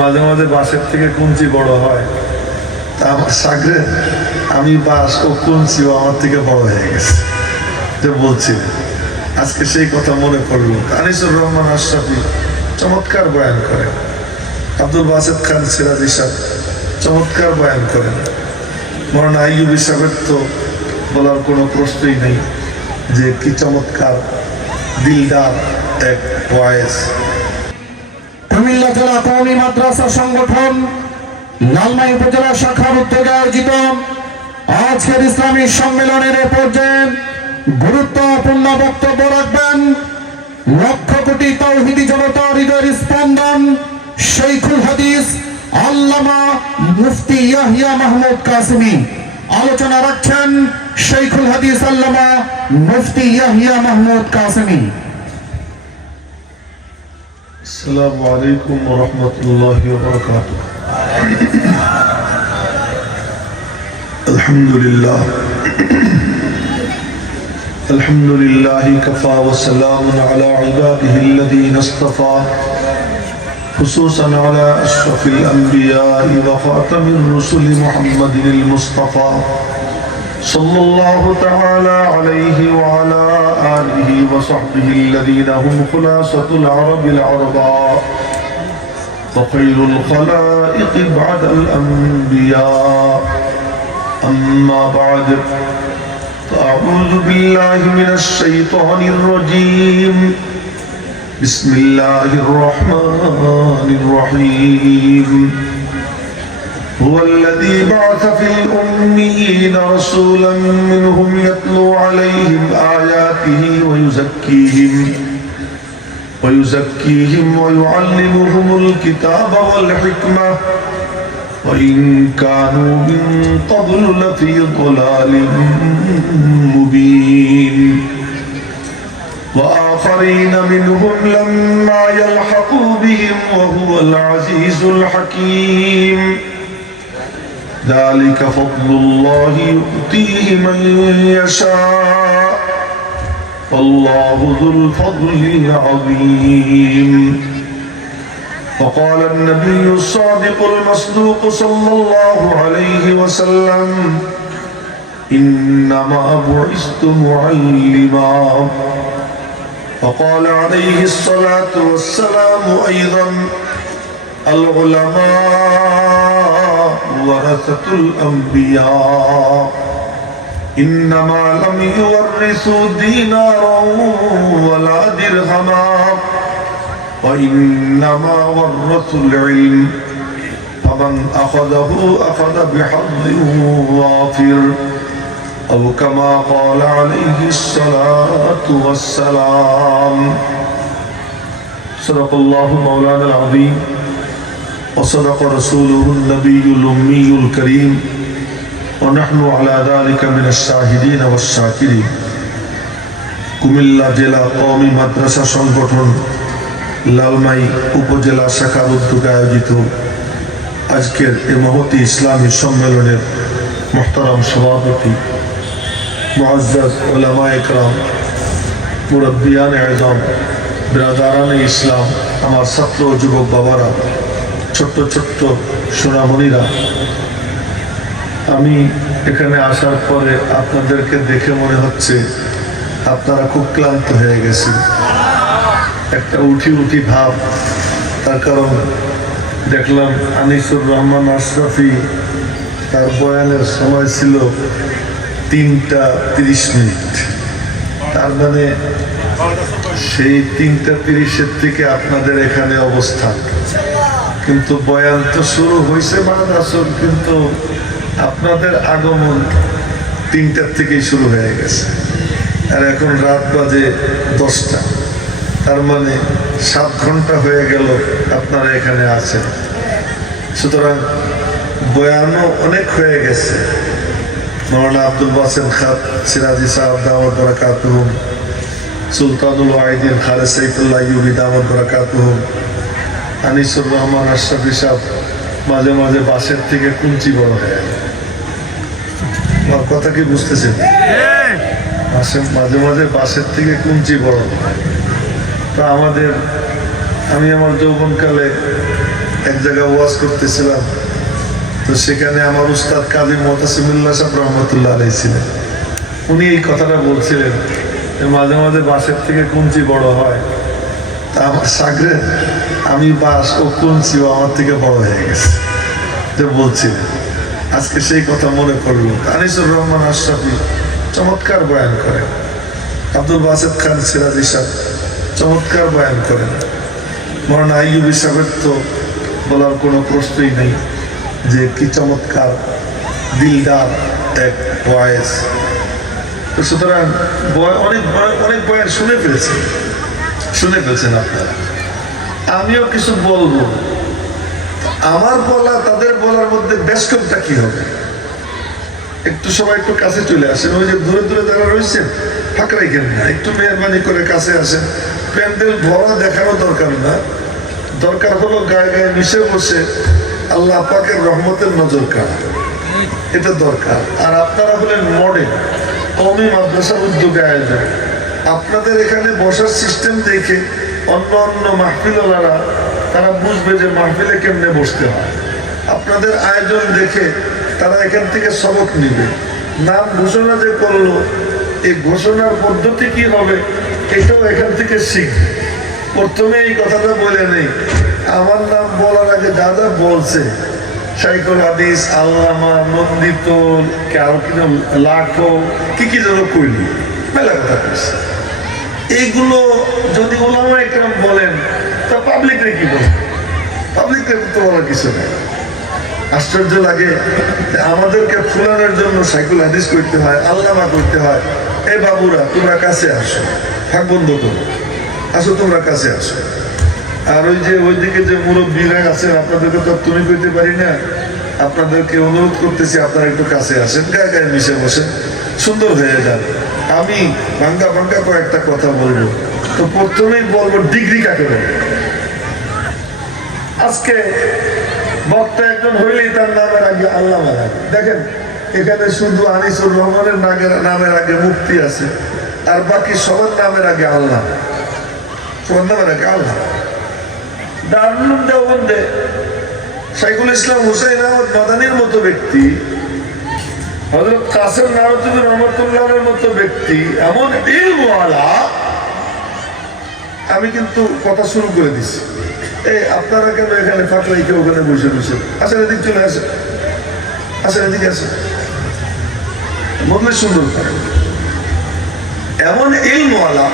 মাঝে মাঝে বাসের থেকে কুঞ্চি বড় হয়, তা আমার সাগরে আমি বাস ও কুঞ্চিও আমার থেকে বড় হয়ে গেছে। যে বলছি আজকে সেই কথা মনে পড়লো। আনিসুর রহমান আশরাফি চমৎকার বয়ান করেন, আব্দুল বাসেদ খান সিরাজি সাহেব চমৎকার বয়ান করেন, মৌলানা আইয়ুবী সাহেবের তো বলার কোনো প্রশ্নই নেই যে কি চমৎকার দিলদার এক ভয়েস। কুমিল্লা জেলা কওমি মাদ্রাসা সংগঠন লালমাই উপজেলা শাখার উদ্যোগে আয়োজিত আজকের ইসলামী সম্মেলনের পর্যায়ে গুরুত্বপূর্ণ বক্তব্য রাখবেন লক্ষ কোটি তাওহীদি জনতার হৃদয়ের স্পন্দন শাইখুল হাদিস আল্লামা মুফতি ইয়াহিয়া মাহমুদ কাসেমী। আলোচনা রাখছেন শাইখুল হাদিস আল্লামা মুফতি ইয়াহিয়া মাহমুদ কাসেমী। আসসালামু আলাইকুম ওয়া রাহমাতুল্লাহি ওয়া বারাকাতুহু। আলহামদুলিল্লাহ আলহামদুলিল্লাহি কাফা ওয়া সালামুন আলা ইবাদিহি আল্লাযীনা ইসতাফা খুসুসান আলা আশরাফিল আমবিয়াই ওয়া খাতামির রুসুলি মুহাম্মাদিল মুস্তাফা সাল্লাল্লাহু তাআলা আলাইহি ওয়া আলা আলিহি ওয়া সাহবিহি আল্লাযীনা হুম খুলাসাতুল আরাবিল আরবা ওয়া খায়রুল খালাইকি বা'দাল আমবিয়া। أما بعد فأعوذ بالله من الشيطان الرجيم بسم الله الرحمن الرحيم هو الذي بعث في الأميين رسولا منهم يتلو عليهم آياته ويزكيهم ويعلمهم الكتاب والحكمة وإن كانوا من قبل لفي ضلال مبين وآخرين منهم لما يلحقوا بهم وهو العزيز الحكيم ذلك فضل الله يؤتيه من يشاء والله ذو الفضل العظيم. وقال النبي الصادق المصدوق صلى الله عليه وسلم إنما بعثت معلما. وقال عليه الصلاة والسلام أيضا العلماء ورثة الأنبياء إنما لم يورثوا دينارا ولا درهما وإنما ورثوا العلم فمن أخذه أخذ بحظ وافر أو كما قال عليه الصلاة والسلام. صدق الله مولانا العظيم وصدق رسوله النبي الأمي الكريم ونحن على ذلك من الشاهدين والشاكرين. কুমিল্লা জেলা কওমি মাদ্রাসা সংগঠন লালমাই উপজেলা শাখার উদ্যোগে আয়োজিত আজকের এই মহতী ইসলামী সম্মেলনের মুহতারাম সভাপতি মুআজ্জাজ উলামা ইকরাম, মুরব্বিয়ান আযম, বিরাদারানে ইসলাম, আমার ছাত্র ও যুবক বাবারা, ছোট্ট ছোট্ট সোনামণিরা, আমি এখানে আসার পরে আপনাদেরকে দেখে মনে হচ্ছে আপনারা খুব ক্লান্ত হয়ে গেছেন, একটা উঠি ভাব। তার কারণ দেখলাম আনিসুর রহমান আশরাফি তার বয়ানের সময় ছিল 3টা 30 মিনিট, তার মানে সেই 3টা 30-এর থেকে আপনাদের এখানে অবস্থান, কিন্তু বয়ান তো শুরু হয়েছে বাদ আসর, কিন্তু আপনাদের আগমন 3টার থেকেই শুরু হয়ে গেছে, আর এখন রাত বাজে 10টা, তার মানে 7 ঘন্টা হয়ে গেল আপনারা এখানে আছেন। সুতরাং বয়ানও অনেক হয়ে গেছে। মৌলানা আব্দুল বাসেদ খান সিরাজি সাহেব দাওয়াত বারাকাতুহু, সুলতানুল ওয়াহিদিন খালেদ সাইফুল্লাহ আইয়ুবী দাওয়াত বারাকাতুহু, আনিসুর রহমান আশরাফি সাহেব মাঝে মাঝে বাসের থেকে কুঞ্চি বড় হয়ে গেল। আমার কথা কি বুঝতেছেন? মাঝে মাঝে বাসের থেকে কুঞ্চি বড়। তা আমি আমার যৌবনকালে এক জায়গায় ওয়াজ করতেছিলাম, তো সেখানে আমার উস্তাদ কাজী মুতাসিমুল্লাহ সাহেব রহমতুল্লাহ আলাইহি ছিলেন। উনি এই কথাটা বলছিলেন যে মাঝে মাঝে বাঁশের থেকে কুঞ্চি বড় হয়, তা আমার সাগরে আমি বাঁশ ও কুঞ্চি ও আমার থেকে বড় হয়ে গেছে যে বলছিলেন। আজকে সেই কথা মনে করলো। আনিসুর রহমান আশরাফি চমৎকার বয়ান করেন, আব্দুল বাসেদ খান সিরাজি সাহেব চমৎকার বয়ান করেন, মৌলানা আইয়ুবী সাহেবের তো বলার কোনো প্রশ্নই নেই যে কি চমৎকার দিলদার এক ভয়েস। তো সুতরাং অনেক অনেক বয়ান শুনে ফেলছেন আপনারা। আমিও কিছু বলবো, আমার বলা তাদের বলার মধ্যে ব্যস্তটা কি হবে? একটু সবাই একটু কাছে চলে আসেন, ওই যে দূরে দূরে যারা রয়েছেন ফাঁকা রেখেন না, একটু মেহরবানি করে কাছে আসেন। প্যান্ডেল ভরা দেখানো দরকার না, দরকার হলো গায়ে গায়ে মিশে বসে আল্লাহ পাকের রহমতের নজর কাড়া, এটা দরকার। আর আপনারা হলেন মডেল, কওমি মাদ্রাসার উদ্যোগে আয়োজন। আপনাদের এখানে বসার সিস্টেম দেখে অন্য অন্য মাহফিলওয়ালারা তারা বুঝবে যে মাহফিলে কেমনে বসতে হয়। আপনাদের আয়োজন দেখে তারা এখান থেকে সবক নিবে। নাম ঘোষণা যে করলো, এই ঘোষণার পদ্ধতি কি হবে এটাও এখান থেকে শিখবে। প্রথমে এই কথাটা বলে নেই, আমার নাম বলার আগে যা যা বলছে শাইখুল হাদিস, আল্লামা, নন্দিত, কারো কিনা লাখো কি কি যেন কইলি, মেলা কথা কইছে। এইগুলো যদি ওলামা একরাম বলেন তা পাবলিকরে কি বলবে? পাবলিকরে তো বলার কিছু নেই। আশ্চর্য লাগে যে আমাদেরকে ফুলানোর জন্য শাইখুল হাদিস করতে হয়, আল্লামা করতে হয়। এই বাবুরা তোমরা কাছে আসো, ফাঁক বন্ধ করো, আসো তোমরা কাছে আসো। আর ওই যে ওইদিকে যে মুরব্বীরা আছেন আপনাদেরকে তো তুমি কইতে পারি না, আপনাদেরকে অনুরোধ করতেছি আপনারা একটু কাছে আসেন, গায়ে গায়ে মিশে বসেন, সুন্দর হয়ে যান। আমি ভাঙ্গা ভাঙ্গা কয়েকটা কথা বলবো। তো প্রথমেই বলবো ডিগ্রি কাকে বলে। আজকে বক্তা একজন হইলেই তার নামের আগে আল্লামা লাগে। দেখেন এখানে শুধু আনিসুর রহমানের নামের আগে মুফতি আছে, আর বাকি সবার নামের আগে আল্লাহ, সবার নামের আগে আল্লাহ। দারুল উলুম দেওবন্দে শাইখুল ইসলাম হুসাইন আহমদ মাদানির মতো ব্যক্তি, হযরত কাসেম নানতুবী রহমাতুল্লাহর মতো ব্যক্তি, এমন ইলমওয়ালা। আমি কিন্তু কথা শুরু করে দিছি, এই আপনারা কেন এখানে ফাঁকলাই কেউ ওখানে বসে বসে? আসেন এদিক চলে আসেন, আসেন এদিকে আসেন, বদলে সুন্দর করে। এমন ইলমওয়ালা